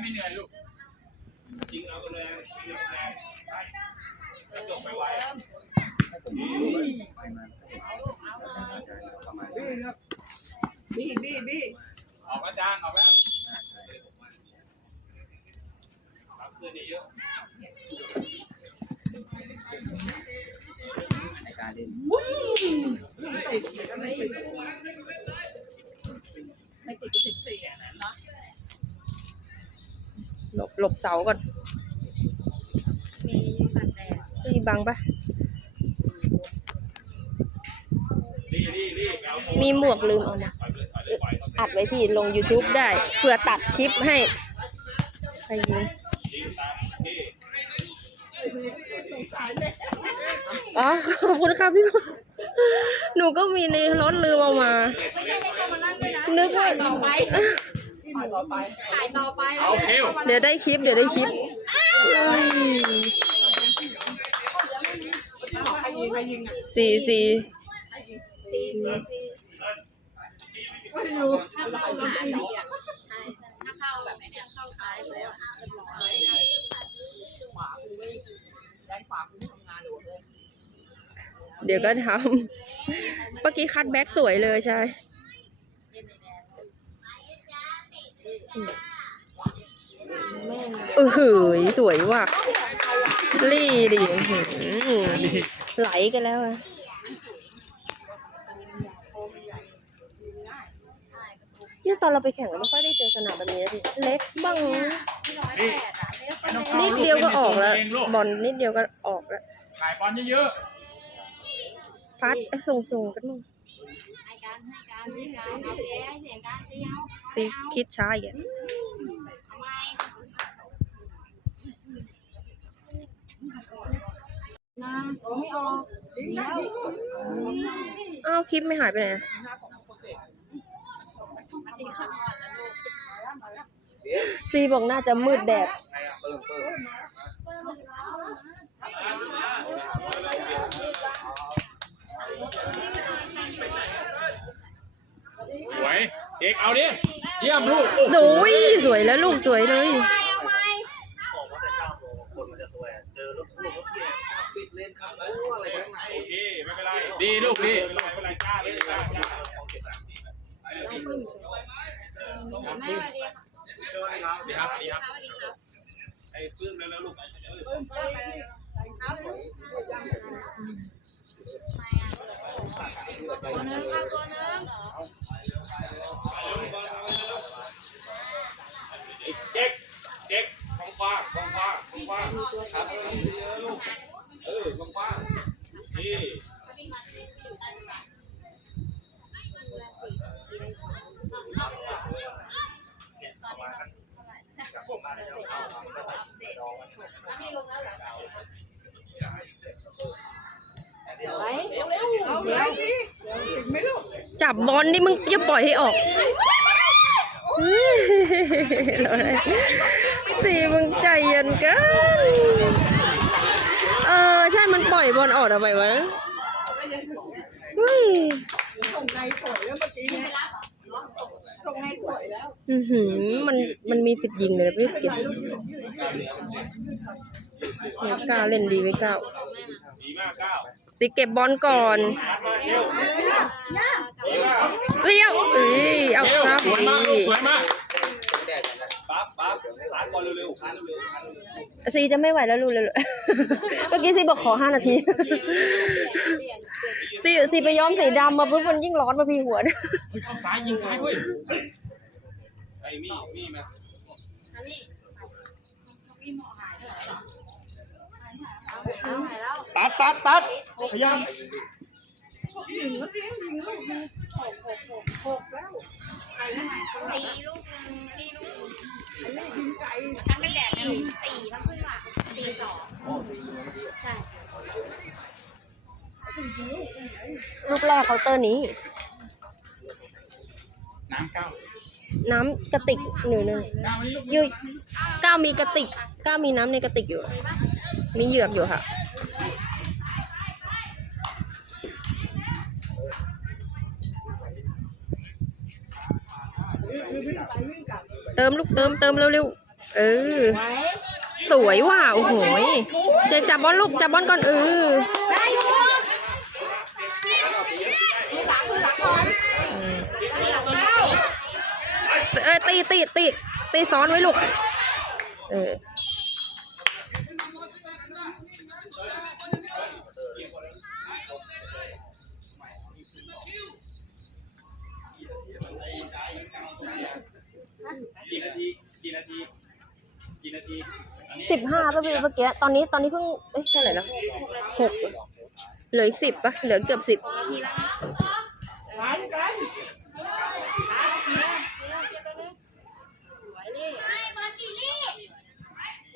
ไม่เหนื่อยลูกจริงเอาตัวแรงเสียบแรงใช่จบไปไวบี้บี้บี้ออกอาจารย์ออกแล้วรับเพื่อนเยอะในการเล่นติดก็ไม่ติดไม่ติด หลบหลบเสาก่อน มีตัดแดดมีบังปะรีรีรีเอาโซ่มีหมวกลืมเอามาปล่อยเลยปล่อยเลยปล่อยเขาเสร็อัดไว้ที่ลง YouTube ได้เผื่อตัดคลิปให้ใครยิงจริงตามที่อ๋อ ขอบคุณครับพี่บอลหนูก็มีในรถลืมเอามา นึกว่าต่อไป ถ่ายต่อไปถ่ายต่อไปเอาคิวเดี๋ยวได้คลิป เดี๋ยวได้คลิปอุ้ยใครยิงใครยิงอะสี่สี่ไม่รู้ถ้าเข้าหาดีอะใช่ใช่ถ้าเข้าแบบไอ้เนี่ยเข้าซ้ายไปแล้วอะเรียบร้อยขวาคุณไม่ด้านขวาคุณไม่ทำงานหรือเลยเดี๋ยวก็ทำเมื่อกี้คัดแบ็กสวยเลยใช่ เออหือสวยว่ะรี่ดิอื้อหือไหลกันแล้วอะเนี่ยตอนเราไปแข่งเราไม่ค่อยได้เจอสนามแบบนี้นะพี่เล็กบ้างนิดเดียวก็ออกแล้วบอลนิดเดียวก็ออกแล้วถ่ายบอลเยอะฟัดไอ้ส่งส่งๆกันมั่ง ให้การให้การให้การเอาเสียให้เสียการเสียเอาซีคิดช้าอีกอะทำไมนะไม่ออกอ้าวคลิปไม่หายไปไหนอะซีบอกน่าจะมืดแดด ๆสวย เอกเอาดิเยี่ยมลูกโอ้ยสวยแล้วลูกสวยเลย ดีลูกดีไม่เป็นไรกล้าเลยกล้ากล้า แม่มาดี ดีครับดีครับ สวัสดีครับ ไอ้ปื้มเร็วๆลูก ตัวนึงเข้าตัวนึง เจ๊กเจ๊กกว้างกว้างกว้างกว้างครับเออกว้างนี่ ไว้ เอาแล้วพี่ไม่รู้ จับบอลนี่มึงอย่าปล่อยให้ออกสีมึงใจเย็นกัน เออ ใช่มันปล่อยบอลออกทำไมวะเฮ้ยส่งในสวยวเมื่อกี้เนี่ย ส่งในสวยแล้วอือหือมันมันมีติดยิงเลยนะพี่เก็บไม่กล้าเล่นดีไม่กล้าดีมากก้าวสิเก็บบอลก่อนมาเชลดีมากเลี้ยวเอ้ยเอาเชลครับสวยมาก ลูดีกสวยมากปั๊บปั๊บร้านบอลเร็วๆร้านเร็วซีจะไม่ไหวแล้วรู้เลยเมื่อกี้ซีบอกขอห้านาทีซีซีไปย้อมสีดำมาปุ๊บมันยิ่งร้อนมาพี่หัวๆเฮ้ยเข้าซ้ายยิงซ้ายเว้ยไอ้มี่มี่มาพี่พี่หมอหายด้วยเหรอเอาหายแล้วตัดตัดตัดพยายามยิงแล้วเลี้ยงยิงลูกนึงหกหกหกหกแล้วใครนะสี่ลูกหนึ่งพี่ลูก หนึ่งอันนี้ยิงไกลทั้งเป็นแดดเลยสี่ทั้งครึ่งหลังสี่สองใช่ลูกแรกเคาน์เตอร์นี้ น้ำก้าวน้ำกระติกหนึ่งหนึ่งก้าวมานี่ลูกยุยก้าวมีกระติกก้าวมีน้ำในกระติกอยู่ มีเหยือกอยู่ค่ะ เติมลูกเติมเติมเร็วเออ สวยว่ะ โอ้โหยเจจับบอลลูกจับบอลก่อนเออเออตีตีตีตีซ้อนไว้ลูก เออ กี่นาทีกี่นาทีกี่นาทีอันนี้ สิบห้าป่ะพี่เมื่อกี้ตอนนี้ตอนนี้เพิ่งเอ้ยเท่าไหร่แล้วหกเหลืออีกสิบป่ะเหลือเกือบสิบนาทีแล้วนะหลานกันขาเทียเทียเทียตัวนึงสวยดิ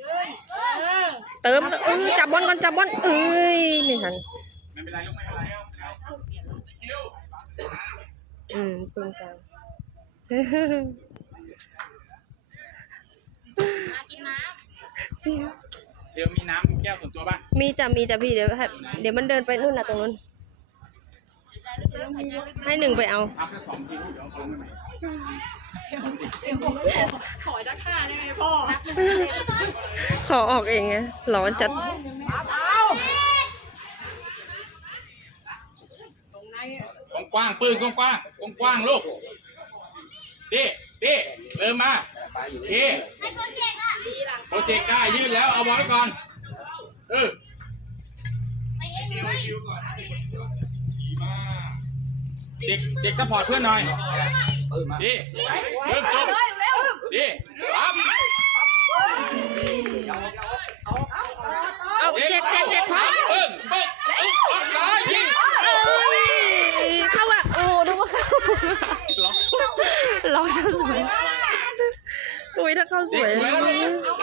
ยืนเออเติมเออจับบอลก่อนจับบอลเอ้ยไม่ทันไม่เป็นไรลูกไม่เป็นไรอืมตรงกลางมากินน้ เดี๋ยวมีน้ำแก้วส่วนตัวป่ะมีจ้ะมีจ้ะพี่เดี๋ยวให้เดี๋ยวมันเดินไปนู่นนะตรงนู้นำหายใจลึกๆหายใจลึกๆให้หนึ่งไปเอา อัพแค่สองทีลูกเดี๋ยวเขาลงไปใหม่เดี๋ยวผมขอตะข่าได้ไหมพ่อขอออกเองไงร้อนจัด เอาตรงในกว้างๆปืนกว้างๆกว้างๆลูกเต้เต้เริ่มมา เต้โปรเจกต์ได้ยืดแล้วเอาบอลไว้ก่อนเออเด็กเด็กซัพพอร์ตเพื่อนหน่อยดีเริ่มจบดีปั๊บเอาเจ็ดเจ็ดเจ็ดพอปึ้งปึ้งอึ๊บออกซ้ายยิงเอ้ยเข้าอะโอ้ดูว่าเข้าร้องซะสวย อุ้ยถ้าเข้าสเด็กวยสวยแล้วลูก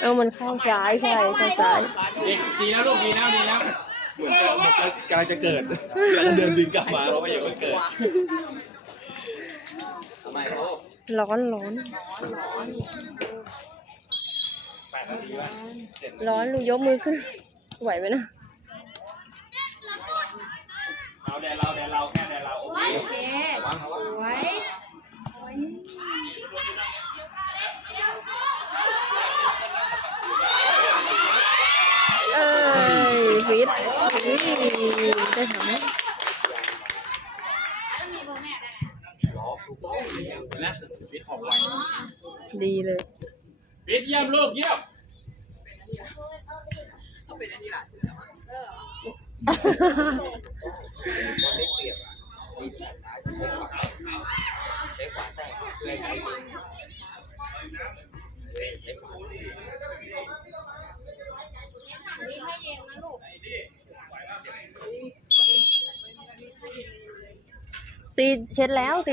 เออมันเข้าซ้ายใช่เข้าซ้ายเด็กดีแล้วลูกดีแล้วดีแล้วเหมือนจะเหมือนจะกำลังจะเกิดแล้วก็เดินดึงกลับมาเพราะว่ายังไม่เกิดร้อนร้อนร้อนลูกยกมือขึ้น ไหวไหมนะเราแดนเราแดนเราแค่แดนเราโอเคโอเคสวย เอ้ยฟิตอุ้ย ได้ทำไหมนะฟิตของไวดีเลยฟิตเยี่ยมลูกเยี่ยมนี่ให้เย็นนะลูกซีเช็ดแล้ว ซีเช็ดแล้วลื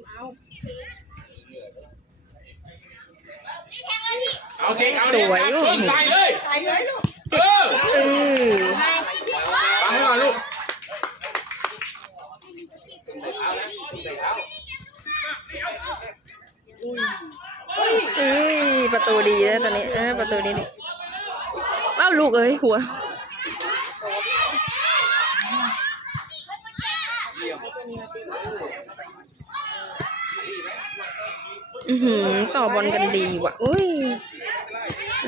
มเอาเอาเทคเอาสวยชนใส่เลยใส่เลยลูกเออเออฟังไว้ก่อนลูกเอ้ยประตูดีแล้วตอนนี้เออประตูดีนี่ว้าวลูกเอ้ยหัว อือหือต่อบอลกันดีว่ะอุ้ย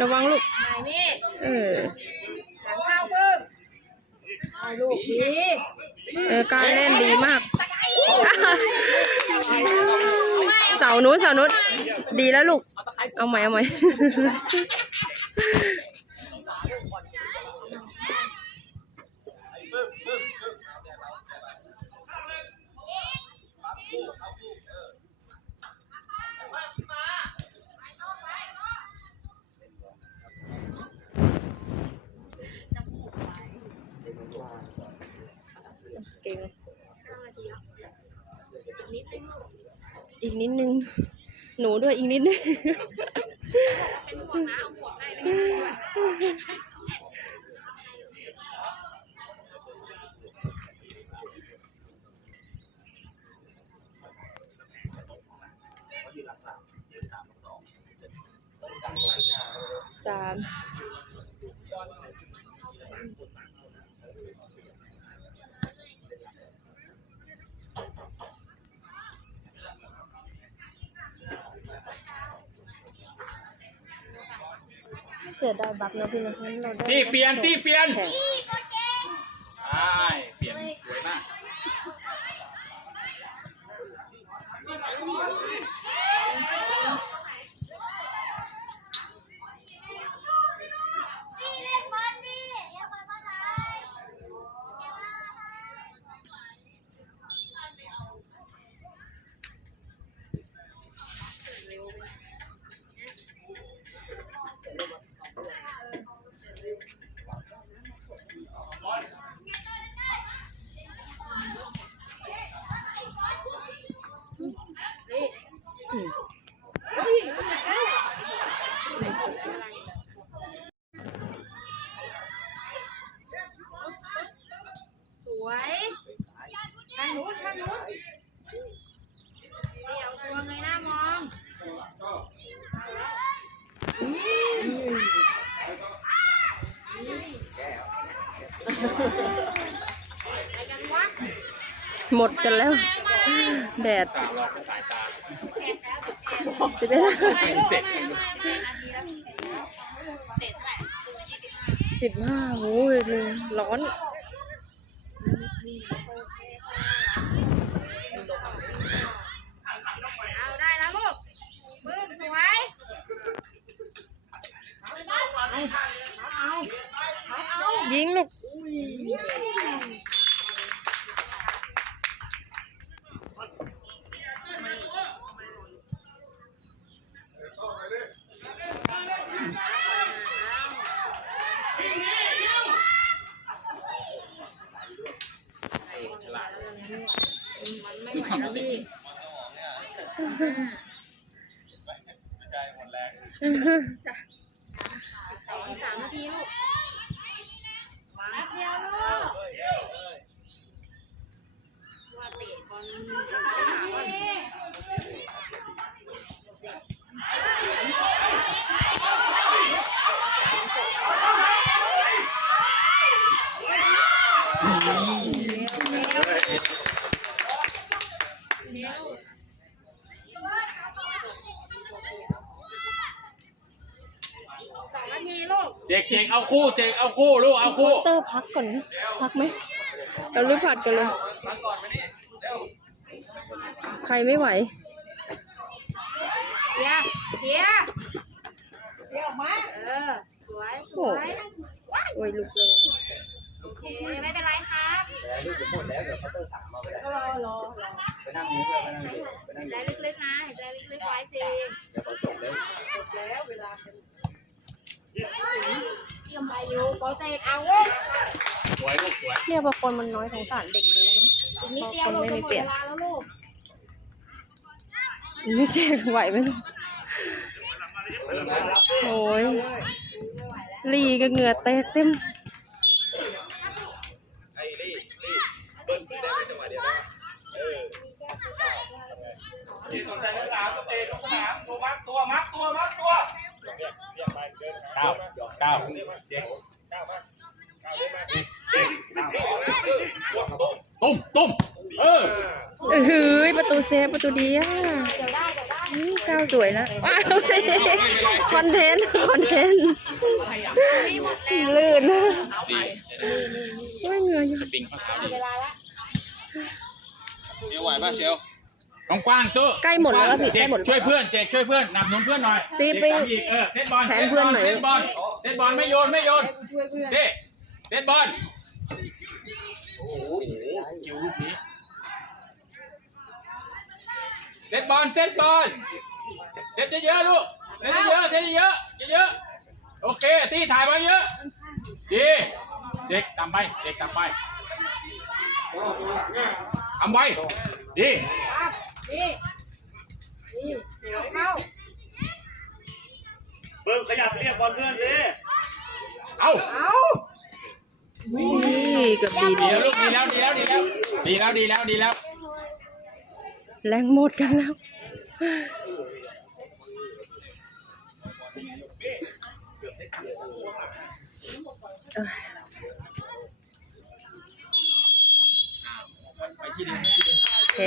ระวังลูกหายนี่เออหลังเข้าปึ๊บเอาลูกดีเออการเล่นดีมาก เสานู้นเสานู้นดีแล้วลูก เอาใหม่เอาใหม่ เก่ง ห้านาทีแล้วอีกนิดนึงลูก อีก นิดนึง หนูด้วยอีกนิดนึงเป็นห่วงนะเอามวกให้ไม่ให้ด้สาม เสียดายบัฟเนอะพี่นะงั้นเราได้ที่เปลี่ยนที่เปลี่ยนแข่งใช่เปลี่ยนสวยมาก สวยทางนู้นทางนู้นเดี๋ยวชัวร์เงยหน้ามองไปกันวะ หมดกันแล้ว แดดสาวรอสายตาจะได้เตะเท่าไหร่ตัวสิบห้าสิบห้าโอ้ยเลยร้อนเอาได้แล้วลูกปื้มสวยยิงลูก ฉลาด มันไม่ไหวแล้วพี่ ใช่หมดแรง ใส่ที่สามนาทีลูกแป๊บเดียวลูกว่าเตะบอลจะใช้ขาบอล สองนาทีลูก เจกเจกเอา คู่เจกเอาคู่ลูกเอาคู่ เตอร์พักก่อนนะพักไหมเราลือผัดกันเลย ใครไม่ไหว เฮียเฮียเดี๋ยวออกมา เออ สวย สวย โอ้ยลุกเลยโอเค ไม่เป็นไรครับลูกจะหมดแล้วเดี๋ยวเขาเตอร์สามมาไปก็รอรอรอไปนั่งนี้เลยไปนั่งนี้ไปนั่หางยใจนี้ลึกๆนะหายใจลึกๆไว้สิเดี๋ยวเขาจบเลยจบแล้ว เวลา เป็นเตรียมไปอยู่โปรเจกต์เอาเว้ยสวยลูกสวยเนี่ยพอคนมันน้อยสงสารเด็กเลยนะอีกนิดเดียวลูกจะหมดเวลาแล้วลูกนี่เจ๊ไหวไหมลูกโอ้ยลีก็เหงื่อแตกเต็มไอ้ลี่ลี่เบิ้ลได้ไหมจังหวะเดียวเออที่สนใจสนามเตะทุกสนามตัวมัดตัวมัดตัวมัดตัวเรียกเรียกไป เก้าเก้าเจกก้าวมาก้าวเดินมาเดินกดตุ้มตุ้มเออเออหือประตูเซฟประตูดีอะเดียวได้เก้าวสวยนะว้าวคอนเทนต์คอนเทนต์ลื่นนะดีโอ้ยเหงื่ออยู่ปิงเดีเวลาละเชียวไหวป่ะเชี ยวกว้างๆตู้ใกล้หมดแล้วครับพี่เจใกล้กหมดแล้วช่วยเพื่อนเจกช่วยเพื่อนหนับหนุนเพื่อนหน่อยซีเจกไปทำอีกเออเซตบอลแทนเพื่อนหน่อยเซตบอลเซตบอลไม่โยนไม่โยนช่วยเพื่อนเด้เซตบอลโอ้โหสกิลลูกนี้เซตบอลเซตบอลเซตเยอะๆลูกเซตเยอะๆเซตเยอะๆเยอะๆโอเคที่ถ่ายมาเยอะดีเด็กตามไปเด็กตามไปทำไว้ดีครับ นี่นี่เอาเข้าเบิ้มขยับเรียกบอลเพื่อนดิเอาเอานี่เกือบดีดีดีแล้วลูกดีแล้วดีแล้วดีแล้วดีแล้วดีแล้วดีแล้ว แรงหมดกันแล้ว ไปที่เดิมไปที่เดิม โอเค